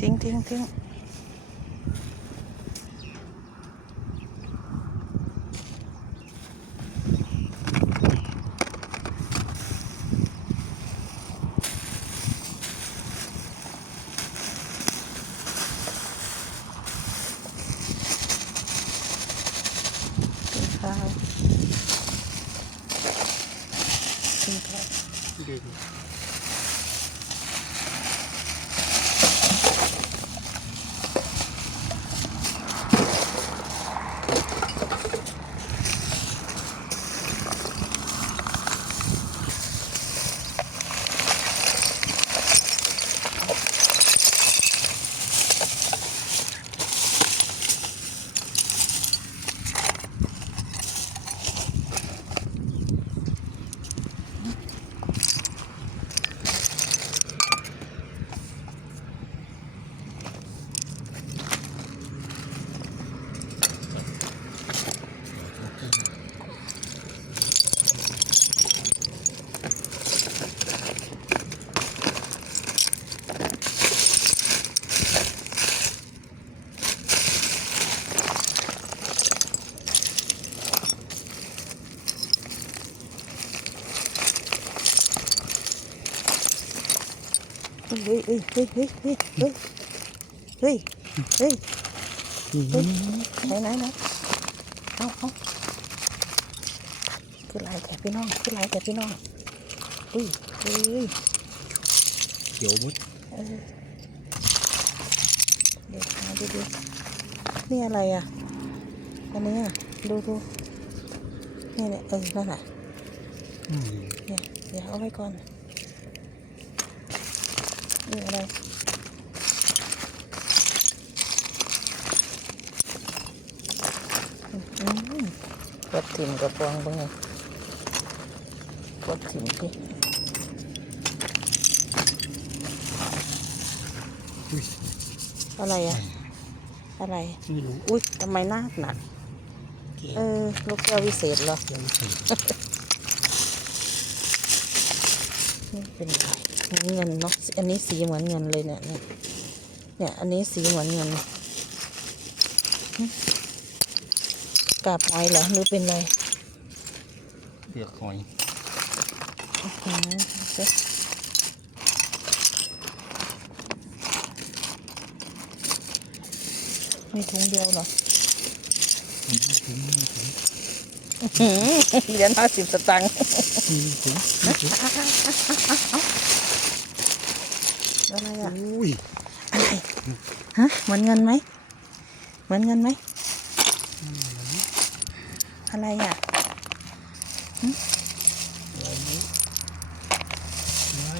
ทิ้งทิ้งทิ้งค่ะ 入れる。 เฮ้ยเฮ้ยเฮ้ยเฮ้ยเฮ้ยเฮ้ยเฮ้ยเฮ้ยไหนไหนไหนเอาเอาคือลายแกพี่น้องคือลายแกพี่น้องอุ้ยอุ้ยเขียวมุดเดี๋ยวหาดูดูนี่อะไรอะอันนี้อะดูดูนี่เนี่ยเออนั่นแหละเนี่ยเดี๋ยวเอาไว้ก่อน นี่อะไรอืมกดถิ่มกระปองบ้างไงกดถิ่มพี่อุ้ยอะไรอะอะไร ไม่รู้อุ้ยทำไมหน้าหนักเขียเออ ลูกแก้ววิเศษเหรอวใส่นี่เป็นอะไรเงินเนาะอันนี้สีเหมือนเงินเลยเนี่ยเนี่ยเนี่ยอันนี้สีเหมือนเงินหึกาบไม้เหรอหรือเป็นอะไรเปลือกหอยอื้อหือเจ๊มีถุงเดียวเหรอมีถุงมีถุงอื้อหือเหรียญห้าสิบสตางค์ มีถุงมีถุงอะไรอะอุ้ยฮะเหมือนเงินไหมเหมือนเงินไหมอะไรอะอะไรนี้ไ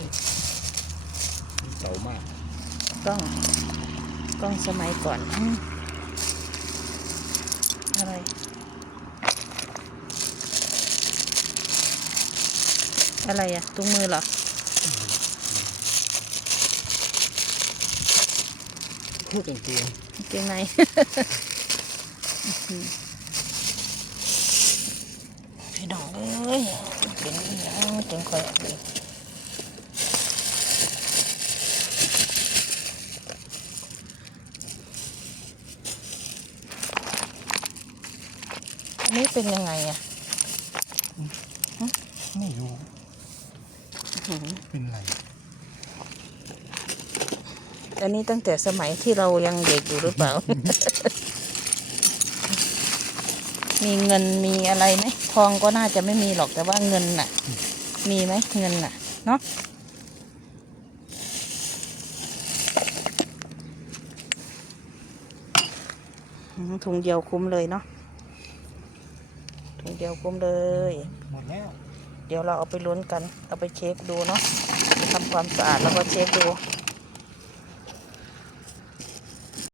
ม่เก่ามากกล้องกล้องสมัยก่อนอืมอะไรอะไรอะตุงมือเหรอ พูดจริงกางเกงในพี่น้องเอ้ยเป็นอหยังจนคอยเอาไปอันนี้เป็นยังไงอะๆไม่รู้อื้อหือเป็นไร อันนี้ตั้งแต่สมัยที่เรายังเด็กอยู่หรือเปล่า มีเงินมีอะไรไหมทองก็น่าจะไม่มีหรอกแต่ว่าเงินน่ะ มีไหมเงินน่ะ เนาะอืมถุงเดียวคุ้มเลยเนาะถุงเดียวคุ้มเลย หมดแล้วเดี๋ยวเราเอาไปลุ้นกัน เอาไปเช็คดูเนาะทำความสะอาดแล้วก็เช็คดู